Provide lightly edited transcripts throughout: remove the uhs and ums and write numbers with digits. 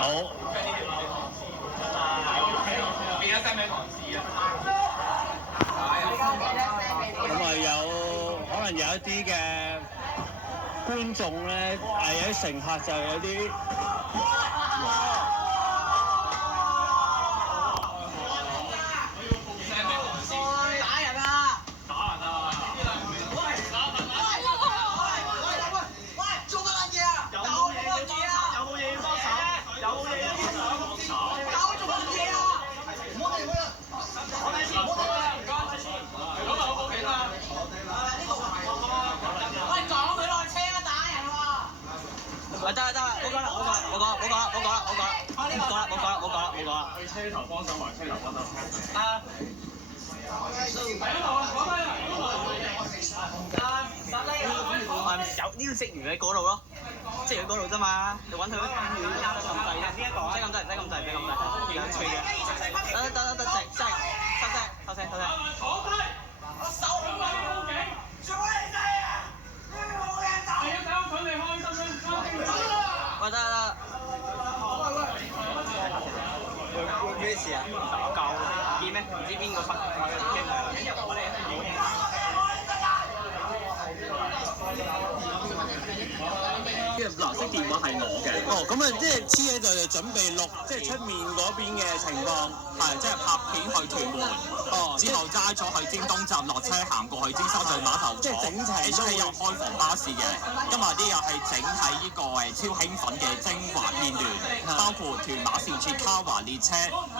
好。咁啊有可能有一啲嘅觀眾咧，有啲乘客就有啲。冇講。去車頭幫手還車頭幫手。有呢個職員喺嗰度咯，職員喺嗰度啫嘛，你揾佢咯。咁滯嘅，邊一個？唔使咁滯，唔使咁滯，唔使咁滯，兩吹嘅。得，收聲。坐低！我手唔係報警，做咩啫？冇人打。你想佢哋開心咩？喂，得。咩事啊？打交見咩？唔知邊個發驚藍色電話係我嘅。哦，咁啊，即係黐喺度就準備錄，即係出面嗰邊嘅情況，係即係拍片去屯門，之後揸咗去尖東站落車行過去尖沙咀碼頭，即係整齊都 HK 有開房巴士嘅。今日啲又係整體呢個超興奮嘅精華片段，包括屯馬線至卡華列車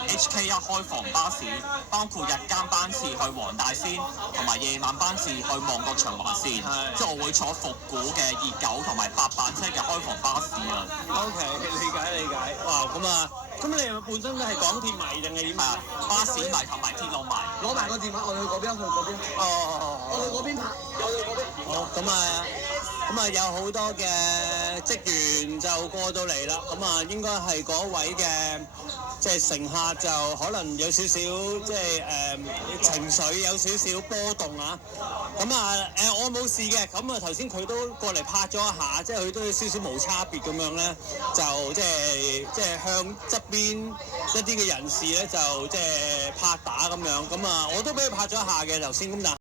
HK 一開房巴士，包括日間班次去黃大仙，同埋夜晚班次去旺角長環線。即係我會坐復古嘅熱狗同埋白板車嘅開房巴士啊。OK， 理解。哇，咁你係咪本身都係港鐵迷定係點啊？巴士迷同埋鐵路迷。攞埋個電話，我哋去嗰邊，哦，我哋嗰邊拍，我哋嗰邊。好，咁啊有好多嘅職員就過到嚟啦，咁啊應該係嗰位嘅即係乘客就可能有少少即係情緒有少少波動啊，咁啊我冇事嘅，咁啊頭先佢都過嚟拍咗一下，即係佢都有少少無差別咁樣咧，就即係向側邊一啲嘅人士咧就即係拍打咁樣，咁啊我都俾佢拍咗一下嘅頭先咁但。